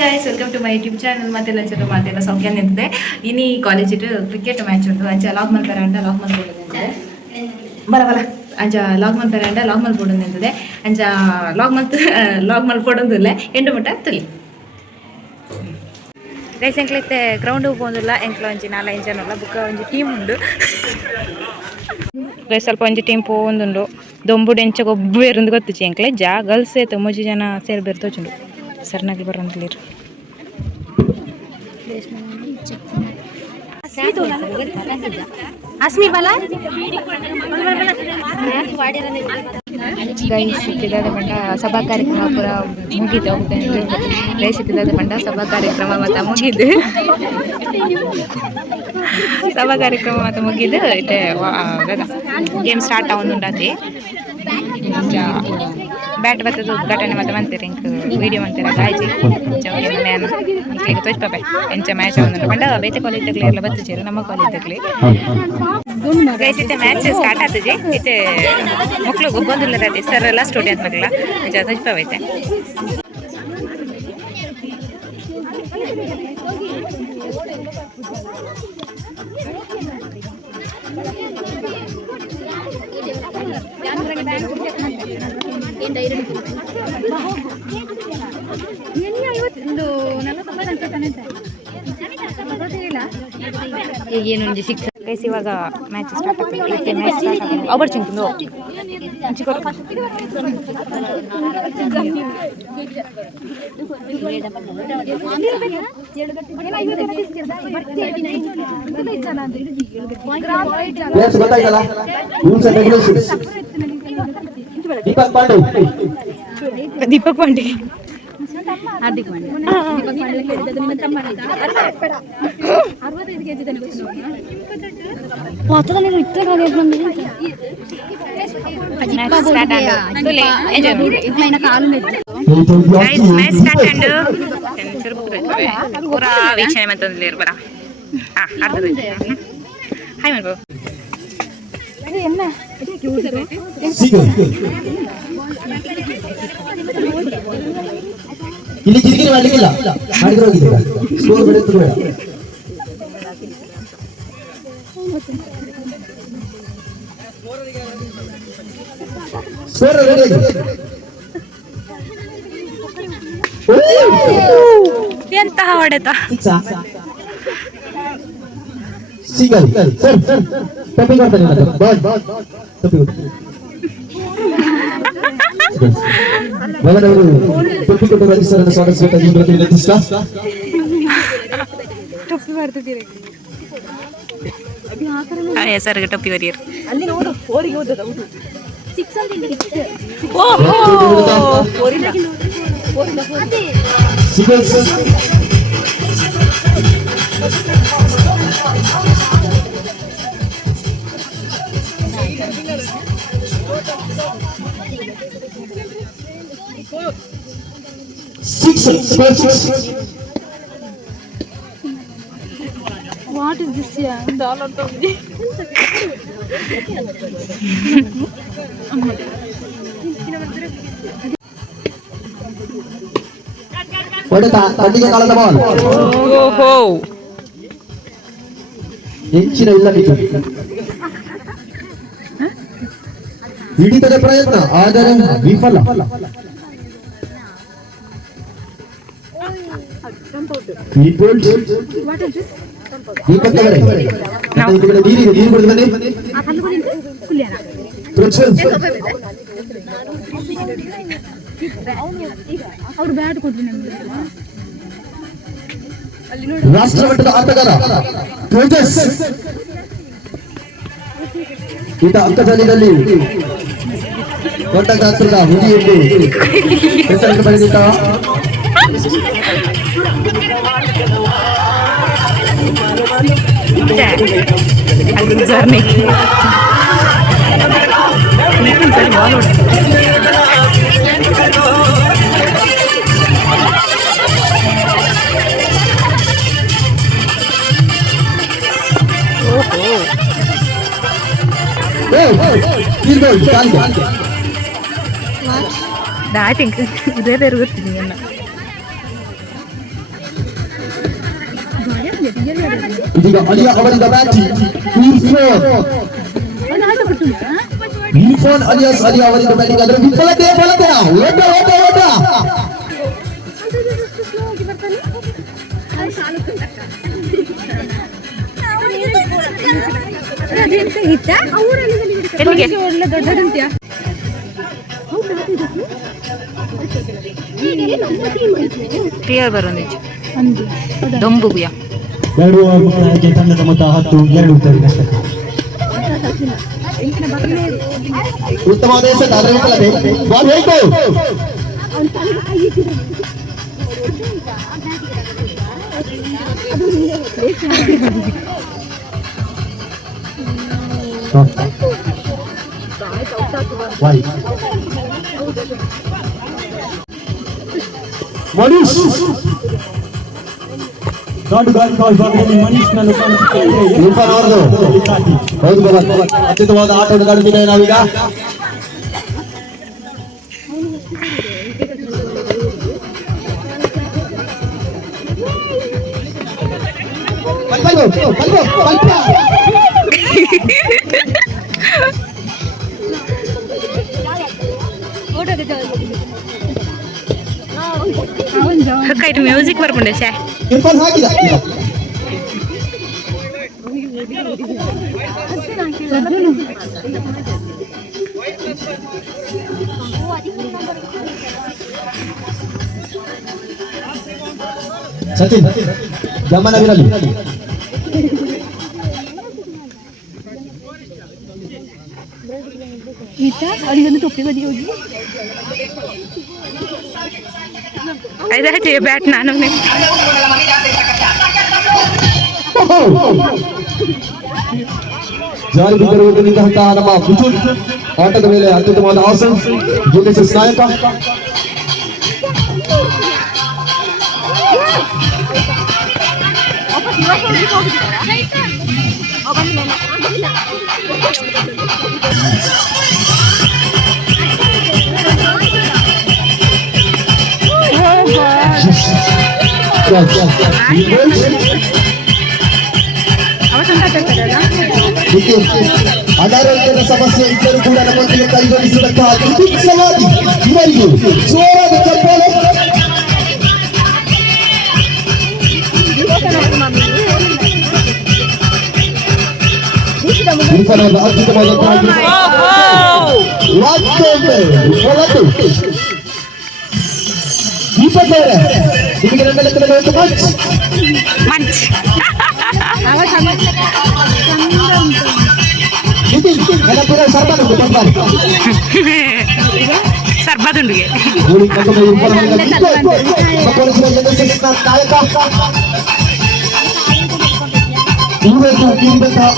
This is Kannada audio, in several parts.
Guys welcome to my YouTube channel ಮಾತೆಲ್ಲ ಸೌಖ್ಯ ನಿಂತಿದೆ ಇನ್ನು ಕಾಲೇಜ್ ಇಟ್ಟು ಕ್ರಿಕೆಟ್ ಮ್ಯಾಚ್ ಉಂಟು ಅಂಚ ಲಾಗ್ ಮಲ್ಪರ ಅಂಟ ಲಾಗ್ ಮಲ್ಪೋಡು ನಿಂತಿದೆ ಬಲ ಅಂಚ ಲಾಗ್ ಮಲ್ಪರ ಅಂಟ ಲಾಗ್ ಮಲ್ಪೋಡು ನಿಂತಿದೆ ಅಂಚ ಲಾಗ್ ಮಲ್ಪೋಡೊಂದಿಲ್ಲ ಎಂಡು ಮುಟ್ಟ ತುಲಿ ಗೈಸ್ ಎಂಕ್ಲೈತೆ ಗ್ರೌಂಡ್ ಹೋಗೋದಿಲ್ಲ ಎಂಕ್ಲ ಒಂಜಿ 4-5 ಜನ ಬುಕ್ಕ ಒಂಜಿ ಟೀಮ್ ಉಂಡು ಗೈಸ್ ಸ್ವಲ್ಪ ಒಂಜಿ ಟೀಮ್ ಪೋವೊಂದುಂಡು ದೊಂಬುಡು ಎಂಚ ಗೊಬ್ಬೆರುಂದು ಗೊತ್ತಿಚ್ಚಿ ಎಂಕ್ಲೆ ಗರ್ಲ್ಸ್ ಏತು 3 ಜನ ಸೇರಿ ಬೆರ್ತೋಚುಂಡು ಸರ್ನಾಗಿ ಬರೋಂದಿಲ್ಲೇರು ಅಸ್ಮಿ ಬಲ ಗೈಸ್ ಇತ್ತಿದಾದ ಪಂಡ ಸಭಾ ಕಾರ್ಯಕ್ರಮ ಪೂರ ಮುಗಿದು ಗೈಸ್ ಇತ್ತಿದಾದ ಪಂಡ ಸಭಾ ಕಾರ್ಯಕ್ರಮ ಮತ್ತು ಮುಗಿದು ಸಭಾ ಕಾರ್ಯಕ್ರಮ ಮತ್ತು ಮುಗಿದು ಇತ್ತೆ ಗೇಮ್ ಸ್ಟಾರ್ಟ್ ಆವೊಂದುಂಡಾತಿ ಬ್ಯಾಟ್ ಬತ್ತದ ಉದ್ಘಾಟನೆ ಮತ್ತೆ ಮಂತೀರಿ ಇಂಕ್ ವಿಡಿಯೋ ಮಂತೀರ ಗಾಯ್ಜಿ ಮ್ಯಾನ್ ಇಂಕ್ಲಿಗೆ ತೋಚ್ಪಾಪೆ ಎಂಚ ಮ್ಯಾಚ್ ಆವೊಂದುಂಡು ಪಂಡ ಬೇತೆ ಕಾಲೇಜ್ ತಕ್ಲಿ ಎಲ್ಲ ಬತ್ತುಚೇರು ನಮ್ಮ ಕಾಲೇಜ್ ತಕ್ಲಿ ಗೈಸ್ ಇತ್ತೆ ಮ್ಯಾಚ್ ಸ್ಟಾರ್ಟ್ ಆತಜಿ ಇತ್ತೆ ಮಕ್ಳು ಗೊಬ್ಬೊಂದುಲ್ಲ ರಾತಿ ಸರ್ ಎಲ್ಲ ಸ್ಟೂಡೆಂಟ್ ಮಕ್ಕಳ ಎಂಚ ತೋಚ್ಪಾವೈತೆ ಗೈಸ್ ಇವಾಗ ಮ್ಯಾಚ್ ಸ್ಟಾರ್ಟ್ ಆಗ್ತದೆ ಮ್ಯಾಚ್ ಸ್ಟಾರ್ಟ್ ಆಗ್ತದೆ ಅವರ್ ಚಿಂತು ದೀಪಕ್ ಪಾಂಡೆ ಹಾರ್ದಿಕ್ ಪಾಂಡೆ ಪೂರಾ ವೀಕ್ಷಣೆ ಮತ್ತೊಂದು ಬರ ಅರ್ಧ ಹಾಯ್ ಮಾಡ್ಬೋ ಇಲ್ಲಿ ಕಿರಿಕಿರಿ ಮಾಡಲಿಕ್ಕಿಲ್ಲ ಮಾಡಿದ್ರೆ ಹೋಗಿದ್ದೀರ ಸ್ಕೋರ್ ಬಿಡುತ್ತೆ ಬೇಡ ಸ್ಕೋರ್ ರೆಡಿ ಎಂತಹ ಹೊಡೆತ ಸಿಂಗಲ್ ಸರ್ ಟಪ್ಪಿ ಮಾಡ್ತಾನೆ ಬಾಲ್ ಟಪ್ಪಿ ಮಗನವರು ಟೊಪ್ಪಿ ಕೊಟ್ಟು ರಾಜಸ್ಥಾನ ಸ್ವಾಗತಿಸಬೇಕಾಗಿ ನಿರ್ದಿಷ್ಟ ಟೊಪ್ಪಿ ಮಾಡ್ತಿದ್ದೀರಿ ಸರ್ಗೆ ಟೊಪ್ಪಿ ಬರಿಯರು ಅಲ್ಲಿ ನೋಡು ಓರಿಗೆ ಹೋದದ ಹೌದು 6 ಅಲ್ಲಿ 6 ಓಹೋ single Six. What is this here? Dollar to me. ಹೊಡೆತ ಕಣ್ಣಿಗೆ ಕಾಲದ ಬಾಲ್ ಓಹೋ ಎಂಚಿನ ಇಲ್ಲ ನಿಜ ಹಿಡಿತದ ಪ್ರಯತ್ನ ಆದರೆ ವಿಫಲ ರಾಷ್ಟ್ರ ಮಟ್ಟದ ಆಟಗಾರ ಈತ ಅಂಕಜಾಲಿನಲ್ಲಿ ದೊಡ್ಡ ಗಾತ್ರದ ಹುಲಿ ಎಂದು ಹೆಸರನ್ನು ಪಡೆದಿದ್ದ I think ಇದೇ ಬೇರೆ ಗೊತ್ತಿದೆ ಇದೀಗ ಅಲಿಯಾ ಅವರಿಂದ ಬ್ಯಾಟಿಂಗ್ ಇರ್ಫಾನ್ ಅಲಿಯಾಸ್ ಅಲಿಯಾ ಅವರಿಂದ ಬ್ಯಾಟಿಂಗ್ ಆದರೆ ವಿಫಲತೆ ಓಟ ಕ್ಲಿಯರ್ ಬರೋದು ದೊಂಬುಗುಯ ಎರಡು ತಂಡದ ಮೊತ್ತ 10-2 ಉತ್ತರವಿದೆ. ಉತ್ತಮವಾದ ಎಸೆತ ಆದರೆ ವಿಫಲತೆ. ಬಾಲ್ ಹೋಯ್ತು. ಮನೀಶ್ ಹೌದು ಅತ್ಯುತ್ತಮವಾದ ಆಟವನ್ನು ಕಾಣುತ್ತಿದ್ದೇವೆ ನಾವೀಗ. ಕೈಟ್ ಮ್ಯೂಸಿಕ್ ಬರ್ಕೊಂಡೆ ಶೇ ಹಾಕಿದ ಸಚಿನ್ ಗಮನವಿರಲಿ. ಐದಾಯ್ತು ಬ್ಯಾಟ್ ನಾನು ಜಾರಿ ಬಿದ್ದಿರುವುದು ನಿಂತಹ ನಮ್ಮ ಬುಜುಲ್ ಆಟದ ಮೇಲೆ ಅತ್ಯುತ್ತಮವಾದ ಆಸನ್ ಜೋಗೇಶ್ ನಾಯಕ. ಅನಾರೋಗ್ಯದ ಸಮಸ್ಯೆ ಇದ್ದರೂ ಕೂಡ ನಮ್ಮೊಂದಿಗೆ ಕೈಗೊಳಿಸಿದಂತಹ ದುರ್ದಿಕ್ಷವಾಗಿ ಇವರಿಗೂ ಜೋರಾದ ಚಪ್ಪಾಳೆ. ದೀಪಕ್ ಅವರೇ ನಿಮಗೆ ನನ್ನ ಲೆಕ್ಕದಲ್ಲಿ ಒಂದು ಮಂಚ್ ಸರ್ಬದುಂಡಿಗೆ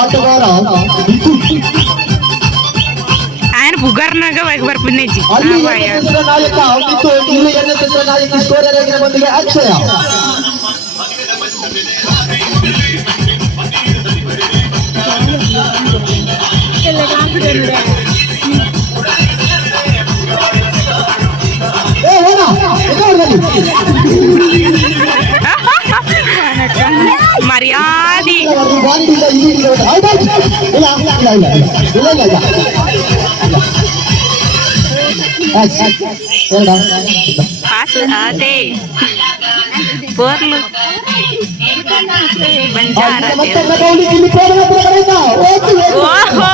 ಆಟಗಾರ ఆయన బుగర్నాగా ಬರ್ಪುನ್ನೆಜ್ಜಿ ನಾಯಕ ನಾಯಕಿ ಸ್ಕೋರರ್ ಬಂದಿಗೆ ಅಕ್ಷಯ. ಮರ್ಯಾದಿ ಅದೇ ಬೋರ್ಲು ಬಂಜಾರ ಓಹೋ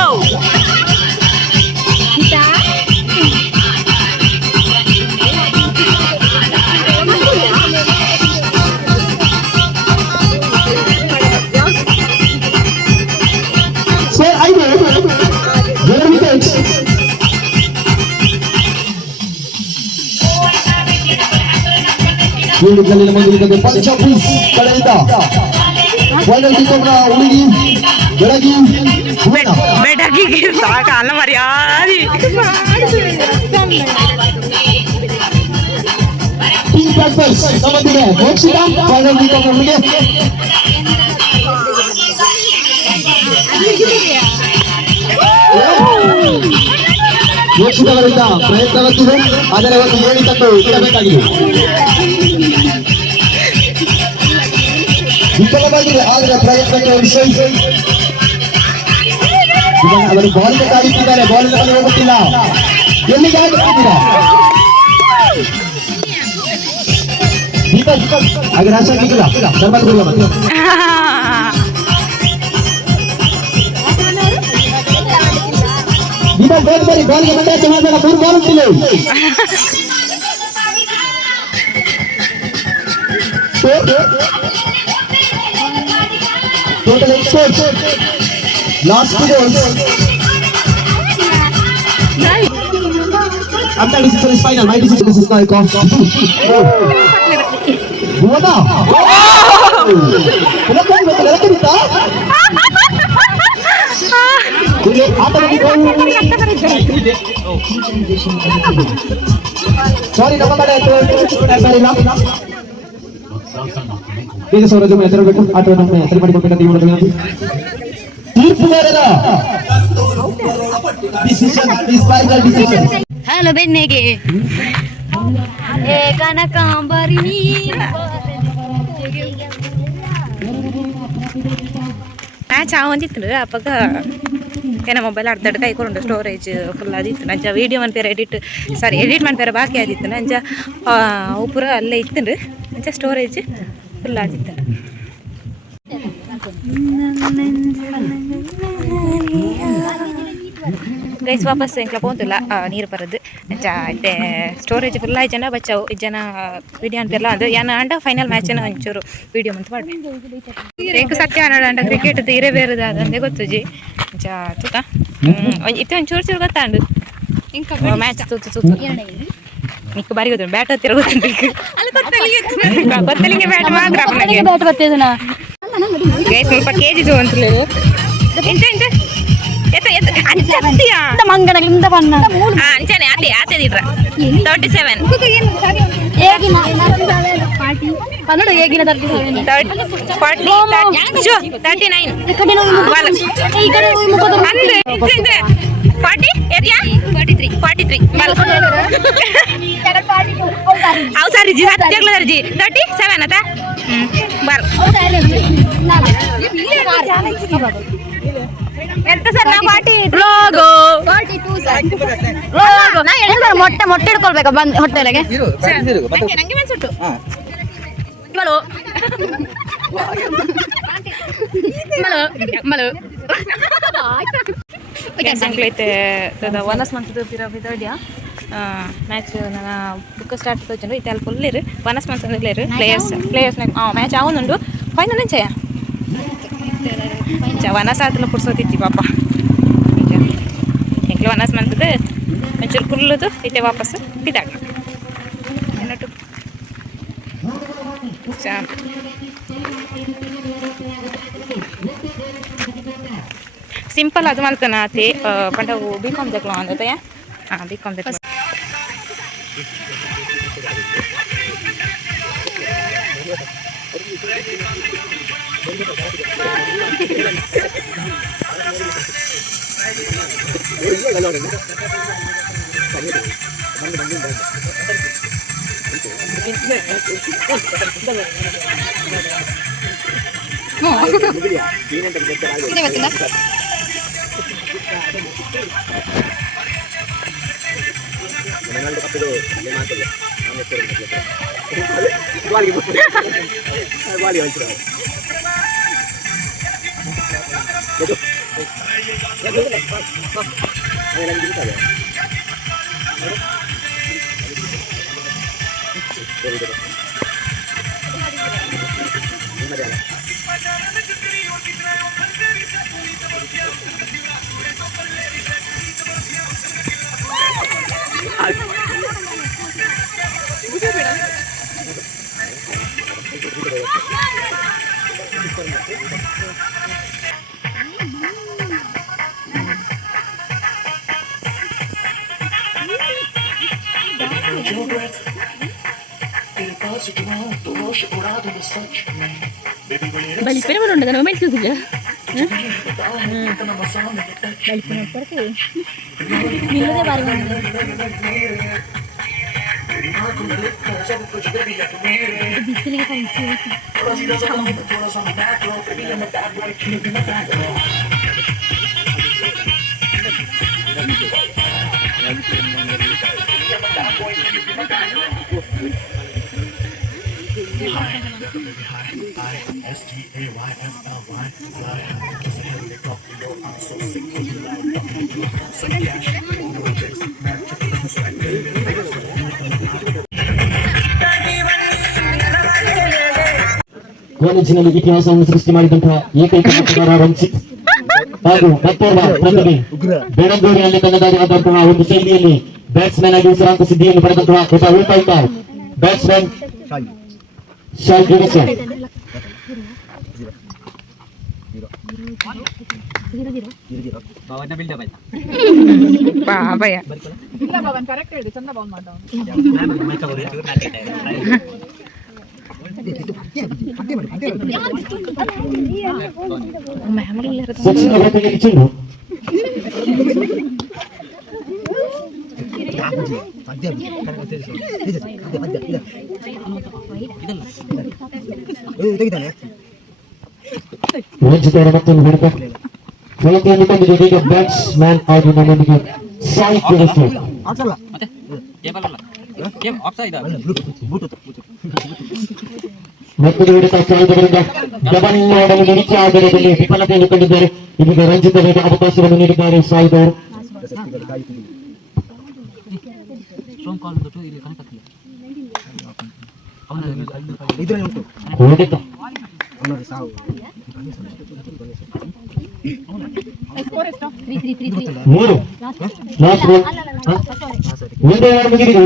ಪಂಚಪೀಸ್ ಕಡೆಯಿಂದ ಉಳಿಗಿ ಬೆಳಗಿ ಬೆಡಗಿಗೆ ಸಾಕಲ್ಲ ಮರ್ಯಾದಿ ನಮ್ಮೊಂದಿಗೆ ಮೋಕ್ಷಿತ ಉಳಿಗೆ ಮೋಕ್ಷಿತವರಿಂದ ಪ್ರಯತ್ನವತ್ತಿದೆ. ಅದರ ಒಂದು ಏಣಿ ತಂದು ಇಡಬೇಕಾಗಿದೆ. ವಿಫಲವಾಗಿದೆ ಆದರೆ ಪ್ರಯತ್ನಕ್ಕೆ ವಿಷಯ ಅವರು ಬಾಲಿಗೆ ಕಾಡುತ್ತಿದ್ದಾರೆ ಬಾಲಿನ ಮೇಲೆ ಹೋಗುತ್ತಿಲ್ಲ ಎಲ್ಲಿಗೆ ಆಗುತ್ತಿದ್ದೀರಾ ದೀಪಕ್ ಹಾಗೆ ರಾಶ ಆಗಿಲ್ಲ ಧರ್ಮದ ಗುರು ದೀಪಕ್ ಬಾಲ್ ಬರಿ ಬಾಲ್ಗೆ ಮಂಡ್ಯ ಮಾಡೋಣ 3 ball ಉಂಟಿಲ್ಲ total 8 scores last 2 balls after decision is final my decision is now cost 2 Buona Buona sorry ನಮ್ಮ ಕಡೆ ಈಗ ಸೌರಜ ಹೆಸರಬೇಕು ಆಟವನ್ನು ಹೆಸರು ಮಾಡಿಕೊಳ್ಬೇಕಂತ ಈ ಮೂಲಕ ತೀರ್ಪುಗಾರರ decision is final decision hello ಬೆನ್ನೆಗೆ ಏ ಕನಕಾಂಬರಿ ಮ್ಯಾಚ್ ಆವಂದಿತ್ತು ಅಪ್ಪಾಗ ಏನ ಮೊಬೈಲ್ ಅರ್ಧಡ್ ಕೈಕೊಂಡು ಸ್ಟೋರೇಜ್ ಫುಲ್ ಆದಿತ್ತು ನಂಜ ವೀಡಿಯೋ ಮನ್ಪೇರ ಎಡಿಟ್ ಮನ್ಪೇರ ಬಾಕಿ ಆದಿತ್ತು ನಂಜ ಉಪುರ ಅಲ್ಲೇ ಇತ್ತು ನಂಜ ಸ್ಟೋರೇಜ್ ಫುಲ್ ಆದಿತ್ತು ಗೈಸ್ ವಾಪಸ್ ಇಂಕ್ಲ ಪೋಂತಿಲ್ಲ ನೀರು ಬರೋದು ಇತ್ತೆ ಸ್ಟೋರೇಜ್ ಫುಲ್ ಆಯ್ತು ಜನ ಬಚ್ಚಾವು ಜನ ವಿಡಿಯೋ ಅಂತೆಲ್ಲ ಅದು ಯಾನ ಅಂಡ ಫೈನಲ್ ಮ್ಯಾಚನ್ನು ಒಂಚೂರು ವಿಡಿಯೋ ಅಂತ ಮಾಡಬೇಕು ರೇಖು ಸತ್ಯ ಅಂಡ ಕ್ರಿಕೆಟ್ ಇರೇ ಬೇರೆದು ಅದಂದೇ ಗೊತ್ತು ಜಿ ತೂತ ಇತ್ತೆ ಒಂಚೂರು ಚೂರು ಗೊತ್ತಾಂಡು ಮ್ಯಾಚ್ ತೂತು ನಿಕ್ಕು ಬಾರಿ ಗೊತ್ತು ಬ್ಯಾಟ್ ಹತ್ತಿರ ಗೊತ್ತುಂಟು ಗೊತ್ತಲಿಗೆ ಬ್ಯಾಟ್ ಮಾತ್ರ ಬ್ಯಾಟ್ ಬರ್ತದ ಗೈಸ್ ಸ್ವಲ್ಪ ಕೆಜಿ ಅಂತలేదు ಎಂತ ಎಂತ ಮಂಗನಗಳಿಂದ ಬಣ್ಣ ಅಂಚನೆ ಆತೆ ಆತೆ ದಿಟ್ರ 37 ಕನ್ನಡ ಹೇಗಿನ 43 ಅವು ಸಾರಿ ಜಿ 37 ಆತ ಬರ್ ಎಂತ ಸರ್ ನಾ 40 ಲೋಗೋ 42 ಸರ್ ಲೋಗೋ ನಾ ಹೇಳಿದ್ರೆ ಮೊಟ್ಟೆ ಇಟ್ಕೊಳ್ಬೇಕಾ ಬಂದು ಹೊಟ್ಟೆಲೆಗೆ ನಂಗೆ ಮೆನ್ಸುಟ್ಟು ಮಲು ಮಲು ಸಂಕ್ಲೈತೆ ಒನಸ್ ಮಂತ್ ಬಿದೋಡ್ಯಾ ಮ್ಯಾಚ್ ನನ್ನ ಬುಕ್ ಸ್ಟಾರ್ಟ್ ತೋಚಂಡು ಇತ್ತೆ ಅಲ್ಲಿ ಫುಲ್ ಇರು ಒನಸ್ ಮಂತ್ ಅಂದಿಲ್ಲೇರು ಪ್ಲೇಯರ್ಸ್ ಮ್ಯಾಚ್ ಆವೊಂದುಂಡು ಫೈನಲ್ ಎಂಚಯ ವನಸ್ ಆತಲ್ಲ ಪುಡ್ಸೋತಿತ್ತಿ ಪಾಪ ಎಂಕ್ಲೆ ವನಸ್ ಮಂತದ ಒಂಚೂರು ಕುಲ್ಲದು ಇತ್ತೆ ವಾಪಸ್ ಬಿದ್ದಾಡ ಏನಟ್ಟು ಸಿಂಪಲ್ ಅದು ಮಲ್ತನ ಆತಿ ಪಂಡ ಬಿಕಾಮ್ ತಕ್ಲ ಅಂದತಯ ಹಾಂ ಬಿಕಾಮ್ ತಕ್ಲ ಬಲಿಪೇನೆ ಬರೋಣ ನಾನು ಮೊಬೈಲ್ చూసిಲ್ಲ ಬಲಿಪೇನೆ ಪಡ್ತೆ ನಿಲ್ಲದೆ ಬಾರಿ ಬಂದಿದೆ ಕಾಲೇಜಿನಲ್ಲಿ ಇತಿಹಾಸವನ್ನು ಸೃಷ್ಟಿ ಮಾಡಿದಂತಹ ಏಕೈಕ ಆಟಗಾರ ರಂಜಿತ್ ಹಾಗೂ ಮತ್ತೋರ್ವ ಪ್ರತಿಭೆ ಬೆಳಂದೂರಿನಲ್ಲಿ ತನ್ನದಾದಂತಹ ಒಂದು ಶೈಲಿಯಲ್ಲಿ ಬ್ಯಾಟ್ಸ್ಮನ್ ಆಗಿ ಉಸಿರಾಂತ ಸಿದ್ಧಿಯನ್ನು ಪಡೆದಂತಹ ಒಬ್ಬ ಏಕೈಕ ಬ್ಯಾಟ್ಸ್ಮನ್ ಶಾಯ್ ಗಿರೀಶ್. ಬಾಬಯ್ಯ ಸಚಿನ್ ಅವರಿಗೆ ಚೆಂಡು ವಂಚಿತರ ಮತ್ತೊಂದು ಹೊಡೆತ ಫಲತೆಯನ್ನು ತಂದಿದೆ. ಈಗ ಬ್ಯಾಟ್ಸ್ಮನ್ ಆಗಿ ನಮ್ಮೊಂದಿಗೆ ಸಾಯಿ ಗಿರೀಶ್. ಮತ್ತೊಂದು ಹೊಡೆತ ಸಾಯಿದವರಿಂದ ಡಬಲ್ ಆಡಲು ನಿರೀಕ್ಷೆ ಆಧಾರದಲ್ಲಿ ವಿಫಲತೆಯನ್ನು ಕಂಡಿದ್ದಾರೆ. ಇದೀಗ ರಂಜಿತರಿಗೆ ಅವಕಾಶವನ್ನು ನೀಡಿದ್ದಾರೆ ಸಾಯಿದವರು. ಹೊಡೆತ ಮೂರು ಲಾಸ್ಟ್ ಬಾಲ್ ಒಂದೇ ಓವರ್ ಮುಗಿದಿದೆ.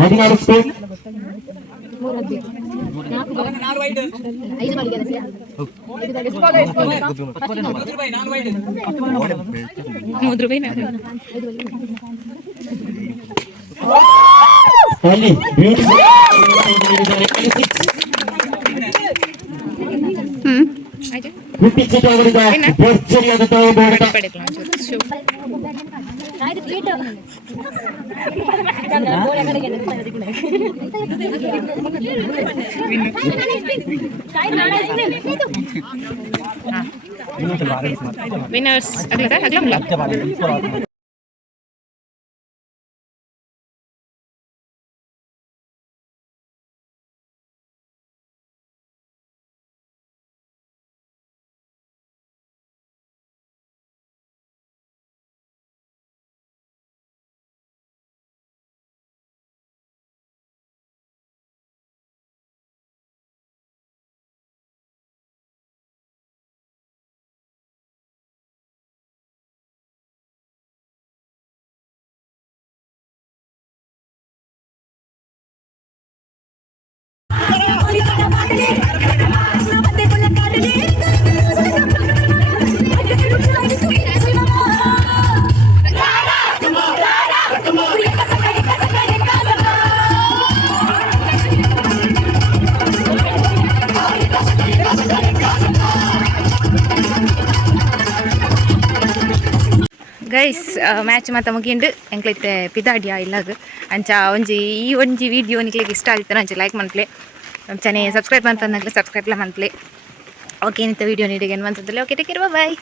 ಹದಿನಾರು ಸ್ಕೋರ್. ಅಲ್ಲಿ ಅವರಿಂದ ಭರ್ಜರಿಯಾದಂತಹ ಒಂದು ಹೊಡೆತ. ವಿನ್ನರ್ಸ್ ಅಗಲ ಗೈಸ್ ಮ್ಯಾಚ್ ಮಾತ ಮುಗಿಂಡು ಎಂಕ್ಲೈತೆ ಪಿದಾಡಿಯ ಇಲ್ಲಾಗ ಅಂಚ ಒಂಜಿ ವಿಡಿಯೋ ನಿಕ್ಲಿಗೆ ಇಷ್ಟ ಆಗಿತ್ತು ಅಂಚೆ ಲೈಕ್ ಮನ್ಪ್ಲೆ ಅಂಚನೆ ಸಬ್ಸ್ಕ್ರೈಬ್ ಮಾಡ್ತಾನೆ ಸಬ್ಸ್ಕ್ರೈಬ್ಲ ಮನ್ಪ್ಲೆ ಓಕೆ ಇಂಥ ವಿಡಿಯೋ ನೀಡಿಗೆ ಏನು ಅಂತಂದ್ರೆ ಓಕೆ ಟೇಕ್ ಕೇರ್ ಬಾಯ್.